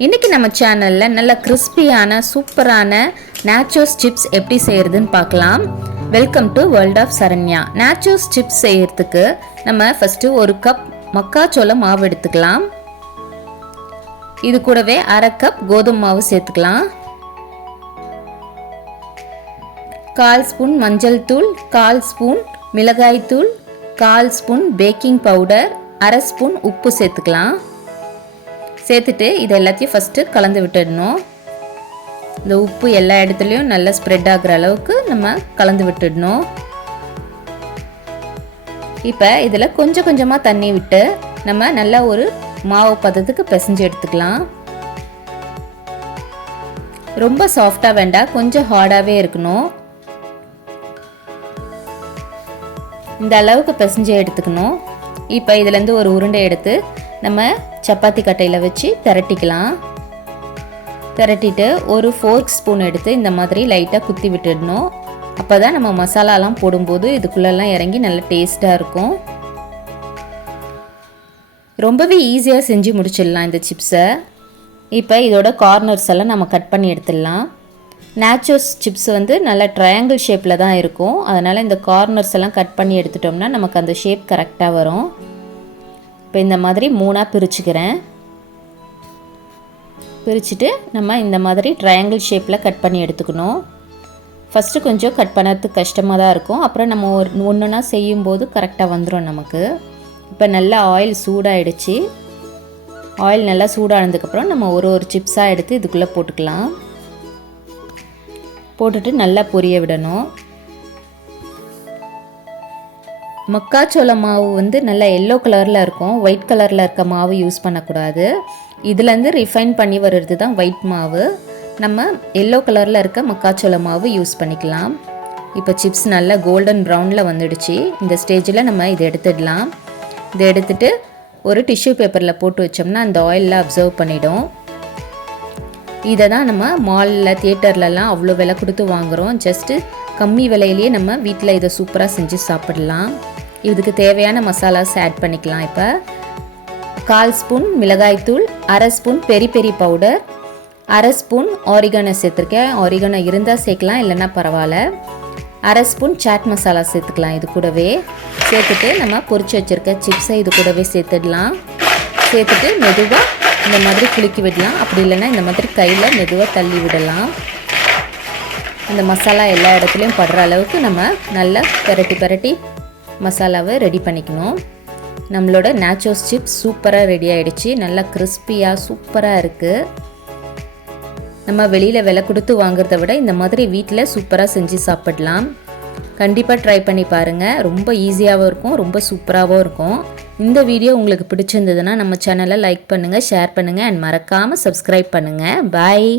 இன்றைக்கி நம்ம சேனலில் நல்ல கிறிஸ்பியான சூப்பரான நாச்சோஸ் சிப்ஸ் எப்படி செய்கிறதுன்னு பார்க்கலாம். Welcome to world of Saranya. Nachos chips செய்கிறதுக்கு நம்ம ஃபஸ்ட்டு ஒரு கப் மக்காச்சோள மாவு எடுத்துக்கலாம். இது கூடவே அரை கப் கோதுமை மாவு சேர்த்துக்கலாம். 1/4 ஸ்பூன் மஞ்சள் தூள், 1/4 ஸ்பூன் மிளகாய் தூள், 1/4 ஸ்பூன் பேக்கிங் பவுடர், அரை ஸ்பூன் உப்பு சேர்த்துக்கலாம். சேர்த்துட்டு இது எல்லாத்தையும் ஃபஸ்ட்டு கலந்து விட்டுடணும். இந்த உப்பு எல்லா இடத்துலையும் நல்லா ஸ்ப்ரெட் ஆகிற அளவுக்கு நம்ம கலந்து விட்டுடணும். இப்போ இதில் கொஞ்சம் கொஞ்சமாக தண்ணி விட்டு நம்ம நல்லா ஒரு மாவு பதத்துக்கு பிசைஞ்சு எடுத்துக்கலாம். ரொம்ப சாஃப்டாக வேண்டாம், கொஞ்சம் ஹார்டாகவே இருக்கணும். இந்த அளவுக்கு பிசைஞ்சு எடுத்துக்கணும். இப்போ இதுலேருந்து ஒரு உருண்டை எடுத்து நம்ம சப்பாத்தி கட்டையில் வச்சு திரட்டிக்கலாம். திரட்டிட்டு ஒரு ஃபோர்க் ஸ்பூன் எடுத்து இந்த மாதிரி லைட்டாக குத்தி விட்டுடணும். அப்போ தான் நம்ம மசாலாலாம் போடும்போது இதுக்குள்ளெல்லாம் இறங்கி நல்லா டேஸ்ட்டாக இருக்கும். ரொம்பவே ஈஸியாக செஞ்சு முடிச்சிடலாம் இந்த சிப்ஸை. இப்போ இதோட கார்னர்ஸ் எல்லாம் நம்ம கட் பண்ணி எடுத்துடலாம். நாச்சோஸ் சிப்ஸ் வந்து நல்லா ட்ரையாங்கிள் ஷேப்பில் தான் இருக்கும். அதனால் இந்த கார்னர்ஸ் எல்லாம் கட் பண்ணி எடுத்துட்டோம்னா நமக்கு அந்த ஷேப் கரெக்டாக வரும். இப்போ இந்த மாதிரி 3ஆக பிரிச்சுக்கிறேன். பிரிச்சுட்டு நம்ம இந்த மாதிரி ட்ரையாங்கிள் ஷேப்பில் கட் பண்ணி எடுத்துக்கணும். ஃபஸ்ட்டு கொஞ்சம் கட் பண்ணுறதுக்கு கஷ்டமாக தான் இருக்கும். அப்புறம் நம்ம ஒன்றுனா செய்யும்போது கரெக்டாக வந்துடும் நமக்கு. இப்போ நல்லா ஆயில் சூடாகிடுச்சு. ஆயில் நல்லா சூடானதுக்கப்புறம் நம்ம ஒரு சிப்ஸாக எடுத்து இதுக்குள்ளே போட்டுக்கலாம். போட்டுட்டு நல்லா பொரிய விடணும். மக்காச்சோள மாவு வந்து நல்லா எல்லோ கலரில் இருக்கும். ஒயிட் கலரில் இருக்க மாவு யூஸ் பண்ணக்கூடாது. இதுலேருந்து ரிஃபைன் பண்ணி வர்றது தான் ஒயிட் மாவு. நம்ம எல்லோ கலரில் இருக்க மக்காச்சோள மாவு யூஸ் பண்ணிக்கலாம். இப்போ சிப்ஸ் நல்லா கோல்டன் ப்ரௌனில் வந்துடுச்சு. இந்த ஸ்டேஜில் நம்ம இதை எடுத்துடலாம். இதை எடுத்துகிட்டு ஒரு டிஷ்யூ பேப்பரில் போட்டு வச்சோம்னா அந்த ஆயிலில் அப்சர்வ் பண்ணிடும். இதை தான் நம்ம மாலில் தியேட்டர்லலாம் அவ்வளோ விலை கொடுத்து வாங்குகிறோம். ஜஸ்ட்டு கம்மி விலையிலேயே நம்ம வீட்டில் இதை சூப்பராக செஞ்சு சாப்பிடலாம். இதுக்கு தேவையான மசாலாஸ் ஆட் பண்ணிக்கலாம். இப்போ 1/4 ஸ்பூன் மிளகாய்த்தூள், அரை ஸ்பூன் பெரி பெரி பவுடர், அரை ஸ்பூன் ஆரிகனோ சேர்த்துருக்கேன். ஆரிகனோ இருந்தால் சேர்க்கலாம், இல்லைன்னா பரவாயில்ல. அரை ஸ்பூன் சாட் மசாலா சேர்த்துக்கலாம். இது கூடவே சேர்த்துட்டு நம்ம பொரிச்சு வச்சுருக்க சிப்ஸை இது கூடவே சேர்த்துடலாம். சேர்த்துட்டு மெதுவாக இந்த மாதிரி குலுக்கி விடலாம். அப்படி இல்லைன்னா இந்த மாதிரி கையில் மெதுவாக தள்ளி விடலாம். இந்த மசாலா எல்லா இடத்துலையும் படுற அளவுக்கு நம்ம நல்லா பரட்டி மசாலாவை ரெடி பண்ணிக்கணும். நம்மளோட நாச்சோஸ் சிப்ஸ் சூப்பராக ரெடி ஆகிடுச்சு. நல்லா கிறிஸ்பியாக சூப்பராக இருக்குது. நம்ம வெளியில் விலை கொடுத்து வாங்குறத விட இந்த மாதிரி வீட்டில் சூப்பராக செஞ்சு சாப்பிடலாம். கண்டிப்பாக ட்ரை பண்ணி பாருங்கள். ரொம்ப ஈஸியாகவும் இருக்கும், ரொம்ப சூப்பராகவும் இருக்கும். இந்த வீடியோ உங்களுக்கு பிடிச்சிருந்ததுன்னா நம்ம சேனலை லைக் பண்ணுங்கள், ஷேர் பண்ணுங்கள் அண்ட் மறக்காமல் சப்ஸ்கிரைப் பண்ணுங்கள். பாய்.